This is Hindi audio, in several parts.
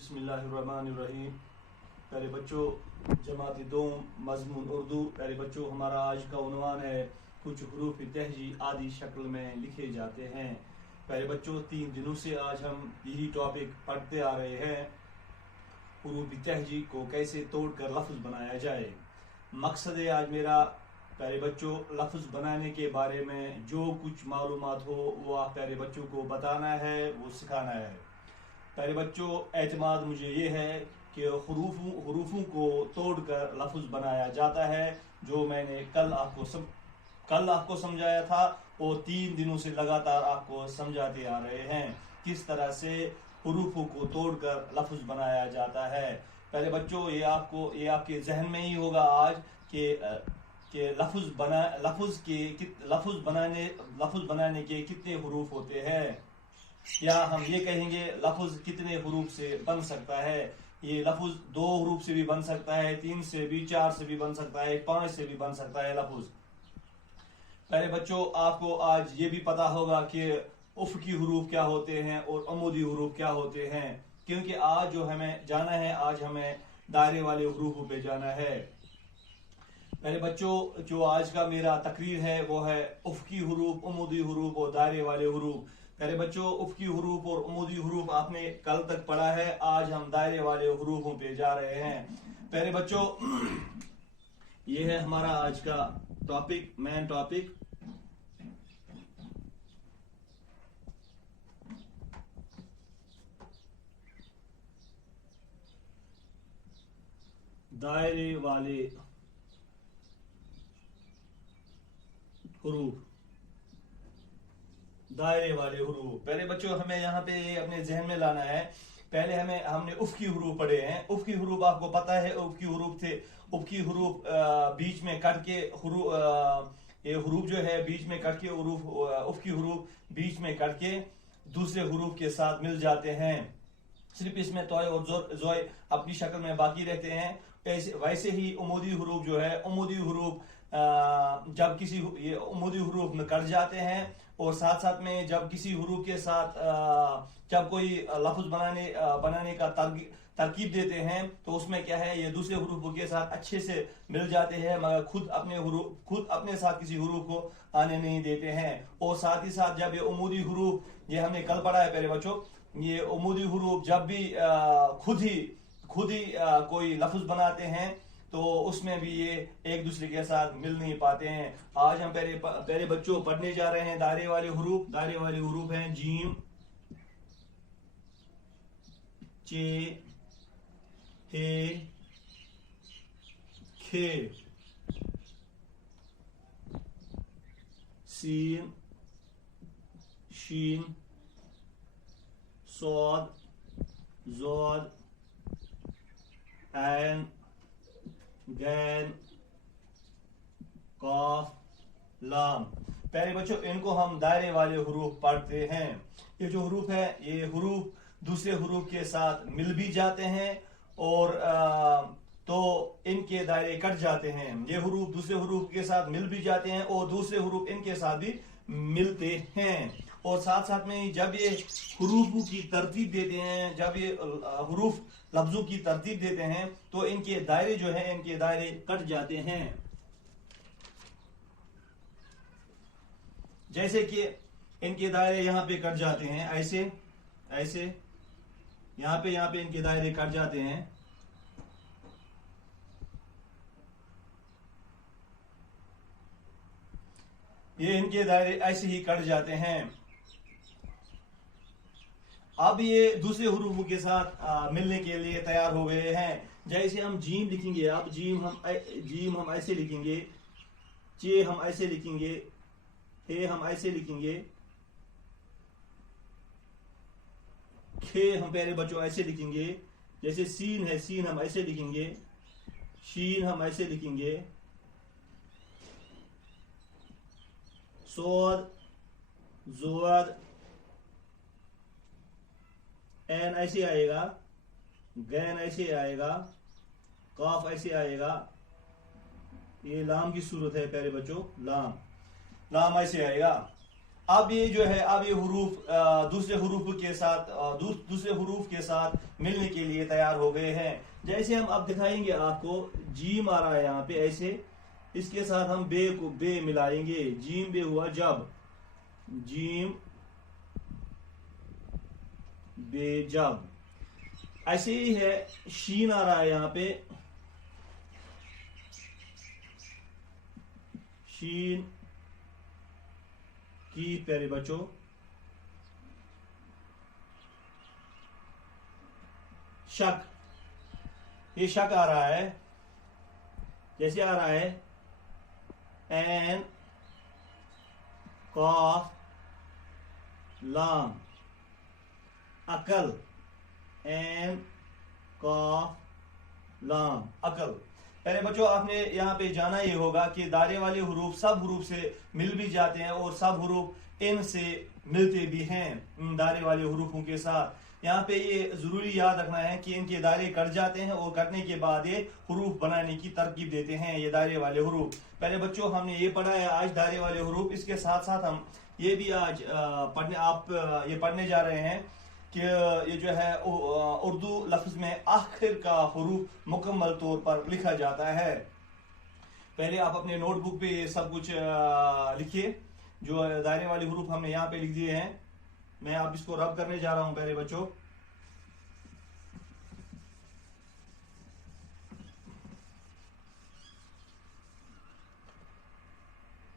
बिस्मिल्लाहिर्रहमानिर्रहीम। प्यारे बच्चों, जमात दोम मज़मून उर्दू। प्यारे बच्चों, हमारा आज का उन्वान है कुछ हुरूफ तहजी आदि शक्ल में लिखे जाते हैं। प्यारे बच्चों, 3 दिनों से आज हम यही टॉपिक पढ़ते आ रहे हैं, हुरूफ तहजी को कैसे तोड़कर लफ्ज़ बनाया जाए। मकसद है आज मेरा, प्यारे बच्चों, लफ्ज़ बनाने के बारे में जो कुछ मालूमात हो वो आप प्यारे बच्चों को बताना है, वो सिखाना है। प्यारे बच्चों, एतमाद मुझे ये है कि हुरूफों को तोड़कर लफ्ज़ बनाया जाता है, जो मैंने कल आपको समझाया था और 3 दिनों से लगातार आपको समझाते आ रहे हैं किस तरह से हुरूफों को तोड़कर लफ्ज़ बनाया जाता है। प्यारे बच्चों, ये आपके जहन में ही होगा आज कि लफ्ज़ बनाने के कितने हुरूफ होते हैं, या हम ये कहेंगे लफ्ज़ कितने हुरूफ से बन सकता है। ये लफ्ज़ 2 हुरूफ से भी बन सकता है, 3 से भी, 4 से भी बन सकता है, 5 से भी बन सकता है लफ्ज़। प्यारे बच्चों, आपको आज ये भी पता होगा कि उफ़क़ी हुरूफ क्या होते हैं और अमूदी हुरूफ क्या होते हैं, क्योंकि आज जो हमें जाना है, आज हमें दायरे वाले हुरूफों पे जाना है। प्यारे बच्चों, जो आज का मेरा तकरीर है वो है उफ़क़ी हुरूफ, अमूदी हुरूफ और दायरे वाले हुरूफ। प्यारे बच्चों, उफ़क़ी हुरूफ और अमूदी हुरूफ आपने कल तक पढ़ा है, आज हम दायरे वाले हुरूफों पे जा रहे हैं। प्यारे बच्चों, ये है हमारा आज का टॉपिक, मेन टॉपिक। दायरे वाले हुरूफ, दायरे वाले हुरूफ। पहले बच्चों, हमें यहाँ पे अपने जहन में लाना है, पहले हमने उफ़क़ी हुरूफ पढ़े हैं। उफ़क़ी हुरूफ आपको पता है, उफ़क़ी हुरूफ थे, उफ़क़ी हुरूफ बीच में कट के ये हुरूफ जो है बीच में कट के उफ़क़ी हुरूफ बीच में कट के दूसरे हुरूफ के साथ मिल जाते हैं। सिर्फ इसमें तोय और जोय अपनी शक्ल में बाकी रहते हैं। वैसे ही उमूदी हुरूफ जो है, उमूदी हुरूफ जब ये उमूदी हुरूफ में कट जाते हैं, और साथ साथ में जब किसी हुरूफ के साथ जब कोई लफ्ज़ बनाने का तरकीब देते हैं, तो उसमें क्या है, ये दूसरे हुरूफों के साथ अच्छे से मिल जाते हैं, मगर खुद अपने साथ किसी हुरूफ को आने नहीं देते हैं। और साथ ही साथ जब ये उमूदी हुरूफ, ये हमने कल पढ़ा है प्यारे बच्चों, ये उमूदी हुरूफ जब भी खुद ही कोई लफ्ज़ बनाते हैं, तो उसमें भी ये एक दूसरे के साथ मिल नहीं पाते हैं। आज हम पहले बच्चों पढ़ने जा रहे हैं दायरे वाले हुरूफ। दायरे वाले हुरूफ हैं जीम, चे, हे, खे, सीन, शीन, सौद, जोद, ऐन, गैन, काफ, लाम। प्यारे बच्चों, इनको हम दायरे वाले हुरूफ पढ़ते हैं। ये जो हुरूफ है, ये हुरूफ दूसरे हुरूफ के साथ मिल भी जाते हैं, और तो इनके दायरे कट जाते हैं। ये हुरूफ दूसरे हुरूफ के साथ मिल भी जाते हैं और दूसरे हुरूफ इनके साथ भी मिलते हैं। और साथ साथ में जब ये हुरूफों की तरतीब देते हैं, जब ये हुरूफ लफ्जों की तरतीब देते हैं, तो इनके दायरे जो है, इनके दायरे कट जाते हैं। जैसे कि इनके दायरे यहाँ पे कट जाते हैं, ऐसे ऐसे, यहाँ पे इनके दायरे कट जाते हैं। ये इनके दायरे ऐसे ही कट जाते हैं। अब ये दूसरे हुरूफों के साथ मिलने के लिए तैयार हो गए हैं। जैसे हम जीम लिखेंगे, अब जीम हम ऐसे लिखेंगे, चे हम ऐसे लिखेंगे, हे हम ऐसे लिखेंगे, खे हम प्यारे बच्चों ऐसे लिखेंगे। जैसे सीन है, सीन हम ऐसे लिखेंगे, शीन हम ऐसे लिखेंगे, सोद, जोद, एन ऐसे आएगा, गैन ऐसे आएगा, काफ ऐसे आएगा। ये लाम की सूरत है प्यारे बच्चों, लाम ऐसे आएगा। अब ये जो है, अब ये हुरूफ दूसरे हुरूफ के साथ दूसरे हुरूफ के साथ मिलने के लिए तैयार हो गए हैं। जैसे हम अब दिखाएंगे आपको, जीम आ रहा है यहाँ पे ऐसे, इसके साथ हम बे को बे मिलाएंगे, जीम बे हुआ जब, जीम बे जब। ऐसे ही है, शीन आ रहा है यहाँ पे, शीन की प्यारे बच्चों, शक, ये शक आ रहा है, जैसे आ रहा है एन कॉफ लाम, अकल, एन कॉफ लाम अकल। पहले बच्चों आपने यहाँ पे जाना ये होगा कि दायरे वाले हुरूफ सब हुरूफ से मिल भी जाते हैं और सब हुरूफ इन से मिलते भी हैं दायरे वाले हुरूफों के साथ। यहाँ पे ये जरूरी याद रखना है कि इनके दायरे कट जाते हैं और कटने के बाद ये हुरूफ बनाने की तरकीब देते हैं ये दायरे वाले हुरूफ। पहले बच्चों हमने ये पढ़ा है आज दायरे वाले हुरूफ, इसके साथ साथ हम ये भी आज पढ़ने जा रहे हैं कि ये जो है उर्दू लफ्ज में आखिर का हुरूफ मुकम्मल तौर पर लिखा जाता है। पहले आप अपने नोटबुक पे ये सब कुछ लिखिए, जो दायरे वाले हुरूफ हमने यहाँ पे लिख दिए हैं। मैं आप इसको रब करने जा रहा हूं पहले बच्चों।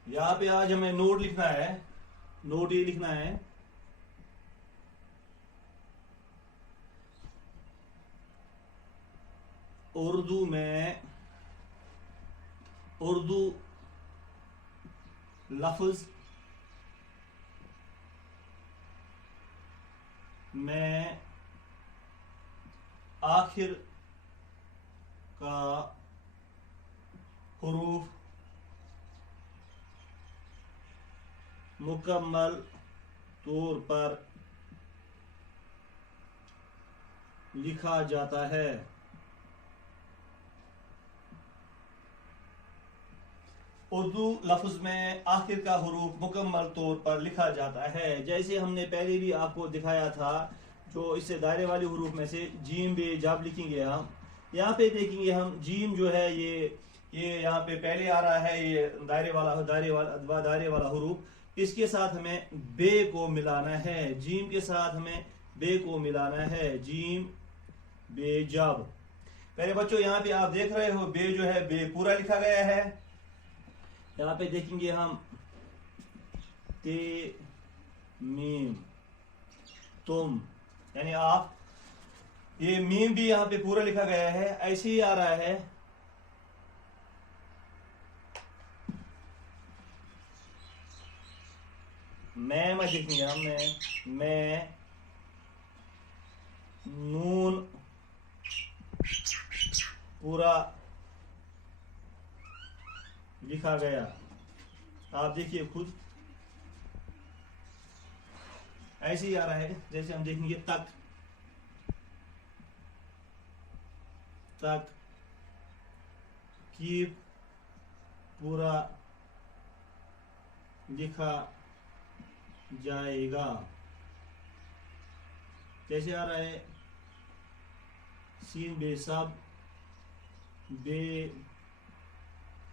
यहाँ पे आज हमें नोट लिखना है, नोट ये लिखना है, उर्दू में उर्दू लफ्ज में आखिर का हुरूफ मुकम्मल तौर पर लिखा जाता है। उर्दू लफ्ज में आखिर का हुरूफ मुकम्मल तौर पर लिखा जाता है। जैसे हमने पहले भी आपको दिखाया था, जो इससे दायरे वाले हुरूफ में से जीम बे जब लिखेंगे हम, यहाँ पे देखेंगे हम जीम जो है ये यहाँ पे पहले आ रहा है, ये दायरे वाला हुरूफ। इसके साथ हमें बे को मिलाना है, जीम के साथ हमें बे को मिलाना है, जीम बे जब। पहले बच्चों यहाँ पे आप देख रहे हो बे जो है बे पूरा लिखा गया है। यहाँ पे देखेंगे हम ते मीम तुम, यानी आप, ये मीम भी यहाँ पे पूरा लिखा गया है। ऐसे ही आ रहा है मैं देखेंगे हम, मैं नून पूरा लिखा गया। आप देखिए खुद, ऐसे ही आ रहा है। जैसे हम देखेंगे तक, तक की पूरा लिखा जाएगा। कैसे आ रहा है, सीन बे सब, बे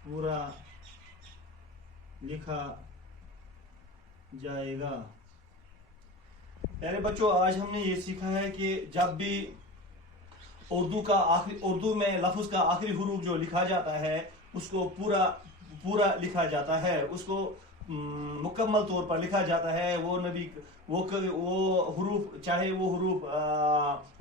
पूरा लिखा जाएगा। प्यारे बच्चों आज हमने ये सीखा है कि जब भी उर्दू में लफ्ज का आखिरी हुरूफ जो लिखा जाता है उसको पूरा लिखा जाता है, उसको मुकम्मल तौर पर लिखा जाता है। वो हुरूफ, चाहे वो हुरूफ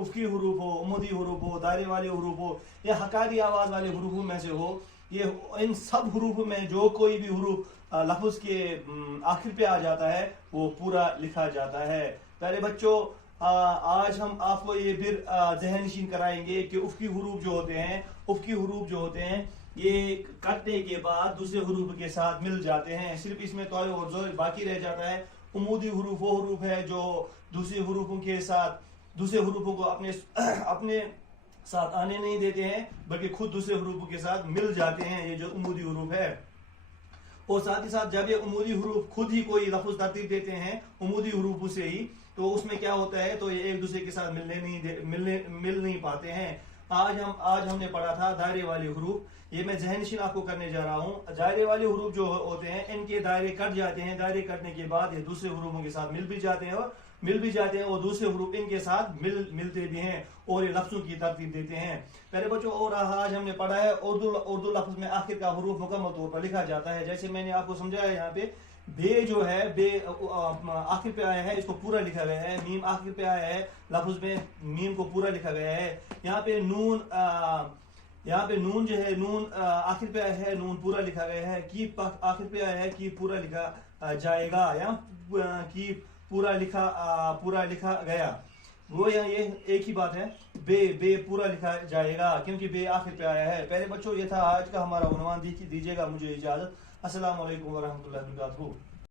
उफ़क़ी हुरूफ हो, उमूदी हुरूफ हो, दायरे वाले हुरूफ हो या हकारी आवाज वाले हुरूफों में से हो, ये इन सब हुरूफ में जो कोई भी हुरूफ लफ्ज के आखिर पे आ जाता है वो पूरा लिखा जाता है। प्यारे बच्चों आज हम आपको ये फिर ज़हन नशीन कराएंगे कि उफ़क़ी हुरूफ जो होते हैं ये कटने के बाद दूसरे हुरूफ के साथ मिल जाते हैं। सिर्फ इसमें तो और जोर बाकी रह जाता है। उमूदी हुरूफ वो हुरूफ है जो दूसरे हुरूफों के साथ, दूसरे हुरूफों को अपने साथ आने नहीं देते हैं, बल्कि खुद दूसरे हुरूफों के साथ मिल जाते हैं। ये जो उमूदी हुरूफ है, और साथ ही साथ जब ये उमूदी हरूफ खुद ही कोई लफ्ज तरतीब देते हैं उमूदी हरूफ से ही, तो उसमें क्या होता है, तो ये एक दूसरे के साथ मिल नहीं पाते हैं। आज हमने पढ़ा था दायरे वाले हरूफ, ये मैं जहनशीन आपको करने जा रहा हूँ। दायरे वाले हरूफ जो होते हैं इनके दायरे कट जाते हैं, दायरे कटने के बाद ये दूसरे हरूफों के साथ मिल भी जाते हैं और दूसरे हरूफ इनके साथ मिलते भी हैं और ये लफ्जों की तरतीब देते हैं। पहले बच्चों, और आज हमने पढ़ा है उर्दू लफ्ज में आखिर का हरूफ मुकम्मल तौर पर लिखा जाता है। जैसे मैंने आपको समझाया, यहाँ पे बे जो है, बे आखिर पे आया है, इसको पूरा लिखा गया है। मीम आखिर पे आया है, लफ्ज में मीम को पूरा लिखा गया है। यहाँ पे नून जो है, नून आखिर पे आया है, नून पूरा लिखा गया है। की आखिर पे आया है, की पूरा लिखा जाएगा, या की पूरा लिखा गया। वो यहाँ ये एक ही बात है, बे पूरा लिखा जाएगा, क्योंकि बे आखिर पे आया है। पहले बच्चों, ये था आज का हमारा उन्वान। दीजिएगा मुझे इजाजत। अस्सलाम वालेकुम वरहमतुल्लाहि वबरकातुहू।